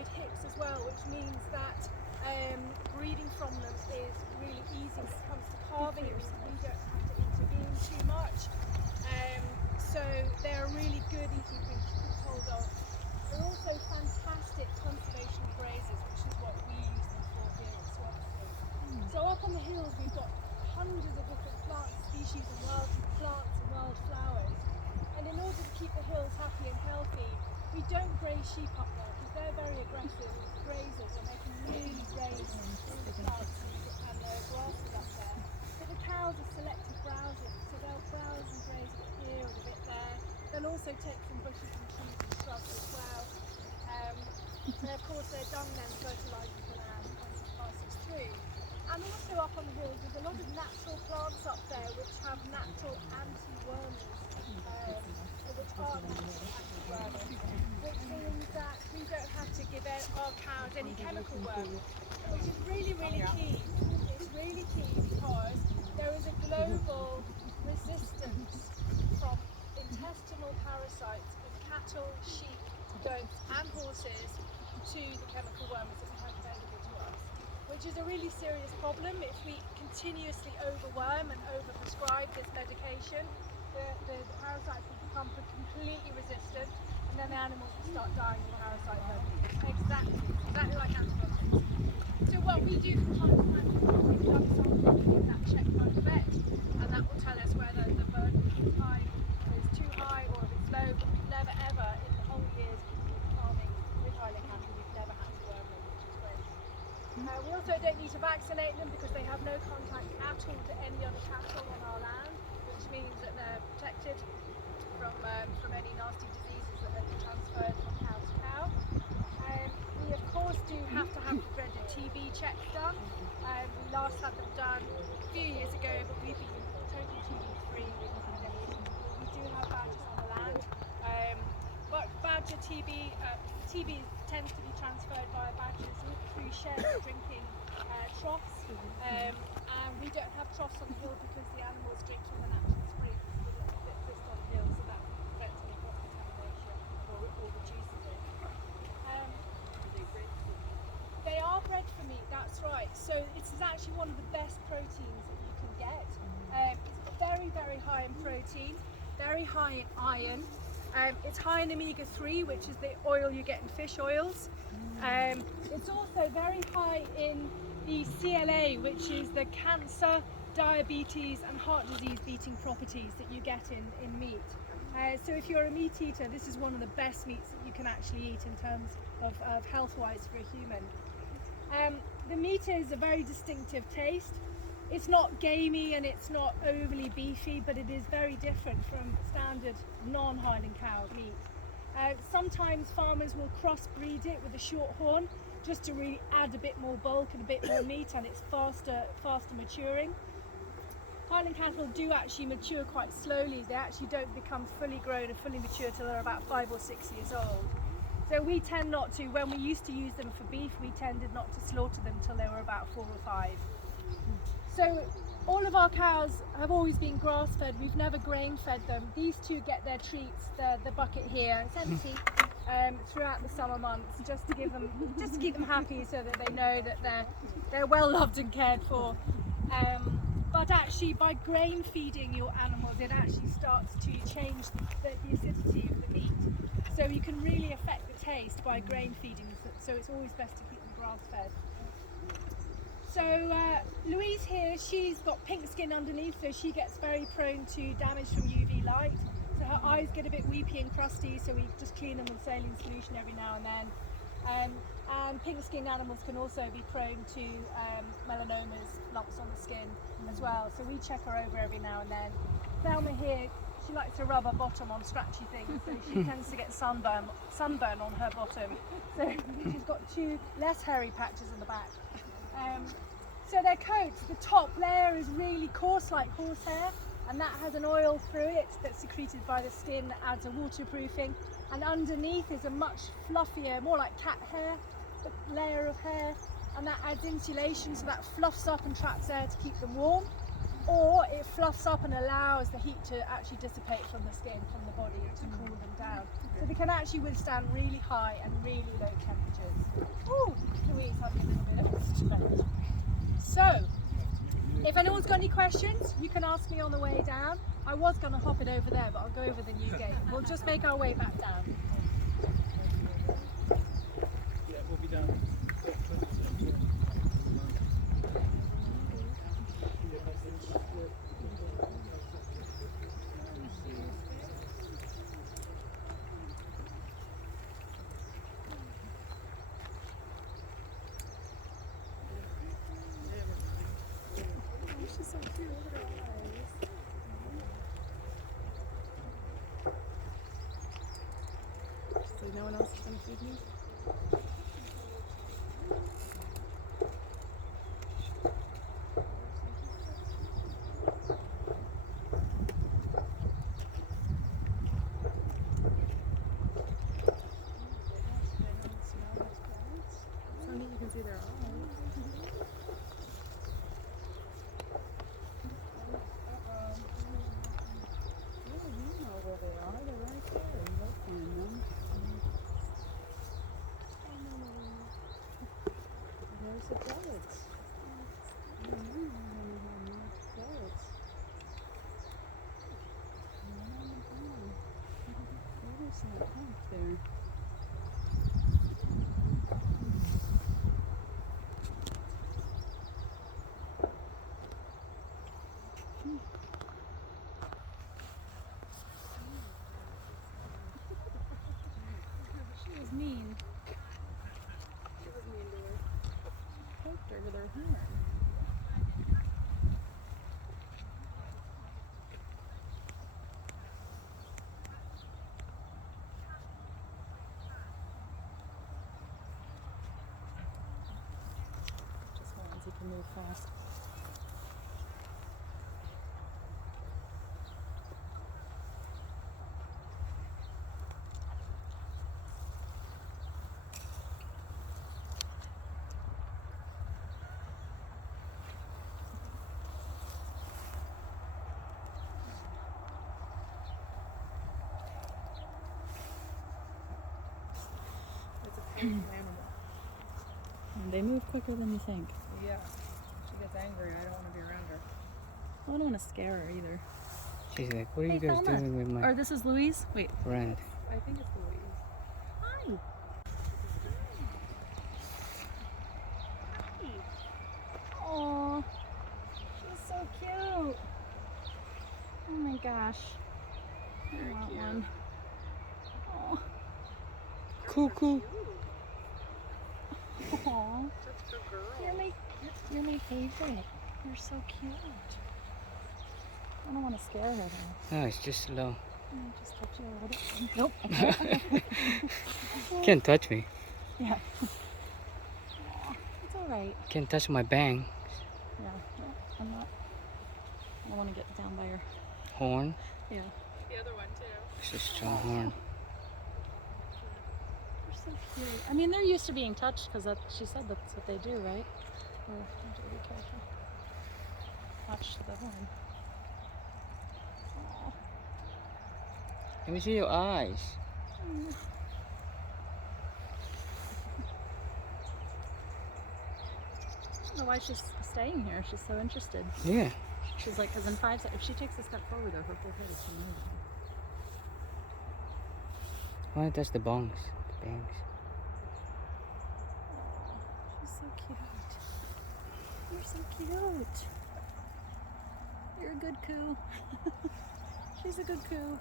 wide hips as well, which means that breeding from them is really easy when it comes to calving. We don't have to intervene too much. So they're really good, easy breed to keep hold of. They're also fantastic conservation grazers, which is what we use them for here at Swansea. So up on the hills we've got hundreds of different plant species and wild plants and wild flowers. And in order to keep the hills happy and healthy, we don't graze sheep up there because they're very aggressive grazers and they can really graze all the plants and the grasses up there. But the cows are selective browsing, so they'll browse and graze a bit here and a bit there. They'll also take some bushes and trees and shrubs as well. And of course their dung then fertilises the land when it passes through. And also up on the hills there's a lot of natural plants up there which have natural anti-wormers, which are natural anti-wormers, which means that we don't have to give our cows any chemical worm, which is really, really key. It's really key because there is a global resistance from intestinal parasites in cattle, sheep, goats and horses to the chemical worms that we have available to us, which is a really serious problem. If we continuously overworm and overprescribe this medication, the parasites will become completely resistant and then the animals will start dying of parasite burden. Exactly like antibiotics. So what we do from time to time is we blood sample in that checked by the vet, and that will tell us whether the burden is high, is too high or if it's low, but we've never ever in the whole years we've been farming with Highland cattle, we've never had to worm them, which is great. We also don't need to vaccinate them because they have no contact at all to any other cattle on our land, which means that they're protected from any nasty diseases that are transferred from cow to cow. We of course do have to have the dreaded TB checks done. We last had them done a few years ago, but we've been totally TB free. We do have badgers on the land, but badger TB tends to be transferred via badgers through shared drinking troughs, and we don't have troughs on the hill because the animals drink from the natural spring just on the hill, so that prevents any cross-contamination or reduces it. They are bred for meat, that's right. So it's actually one of the best proteins that you can get. It's very, very high in protein, very high in iron. It's high in omega-3, which is the oil you get in fish oils. It's also very high in the CLA, which is the cancer, diabetes and heart disease beating properties that you get in meat. So if you're a meat eater, this is one of the best meats that you can actually eat in terms of health-wise for a human. The meat is a very distinctive taste. It's not gamey and it's not overly beefy, but it is very different from standard non-Highland cow meat. Sometimes farmers will crossbreed it with a short horn just to really add a bit more bulk and a bit more meat, and it's faster maturing. Highland cattle do actually mature quite slowly. They actually don't become fully grown and fully mature till they're about 5 or 6 years old. So we tend not to, when we used to use them for beef, we tended not to slaughter them till they were about 4 or 5. So all of our cows have always been grass fed. We've never grain fed them. These two get their treats, the bucket here, it's empty, throughout the summer months, just to keep them happy, so that they know that they're well loved and cared for. But actually, by grain feeding your animals, it actually starts to change the acidity of the meat. So you can really affect the taste by grain feeding. So it's always best to keep them grass fed. So Louise here, she's got pink skin underneath, so she gets very prone to damage from UV light. So her eyes get a bit weepy and crusty, so we just clean them with saline solution every now and then. And pink skinned animals can also be prone to melanomas, lumps on the skin as well. So we check her over every now and then. Thelma here, she likes to rub her bottom on scratchy things, so she tends to get sunburn on her bottom. So she's got 2 less hairy patches on the back. So their coats, the top layer is really coarse like horsehair, and that has an oil through it that's secreted by the skin that adds a waterproofing. And underneath is a much fluffier, more like cat hair, layer of hair, and that adds insulation, so that fluffs up and traps air to keep them warm, or it fluffs up and allows the heat to actually dissipate from the skin, from the body, to cool them down. So they can actually withstand really high and really low temperatures. got any questions, you can ask me on the way down. I was going to hop it over there, but I'll go over the new gate. We'll just make our way back down. Yeah, we'll be down. She's so cute. Look at her eyes. So no one else is going to feed me? So neat you can see their eyes. There's the bullets. There's that hump there. She was mean. She was mean to her. Poked her with her horn. Just horns, he can move fast. It's a painful animal. And they move quicker than you think. Yeah. She gets angry. I don't want to be around her. I don't want to scare her either. She's like, what are you Hey, guys Thelma. doing with my Or this is Louise? Wait. friend? I think it's Louise. Hi. Oh, she's so cute. Oh my gosh. I want one. Oh. Cuckoo. Aw. Such a good girl. You're my favorite. You're so cute. I don't want to scare her though. No, it's just slow. Let me just touch you a little bit. Nope. Okay. Can't touch me. Yeah. Aw, it's alright. Can't touch my bang. Yeah. No, I'm not. I don't want to get down by her. Horn. Yeah. The other one too. It's a strong horn. They're so cute. I mean, they're used to being touched because she said that's what they do, right? Or, be careful. Watch the horn. Aw. Let me see your eyes. Mm. I don't know why she's staying here. She's so interested. Yeah. She's like, because in 5 seconds, if she takes a step forward, though, her whole head is going to move. I want to touch the bongs, the bangs. She's so cute. You're so cute. You're a good coo. She's a good coo.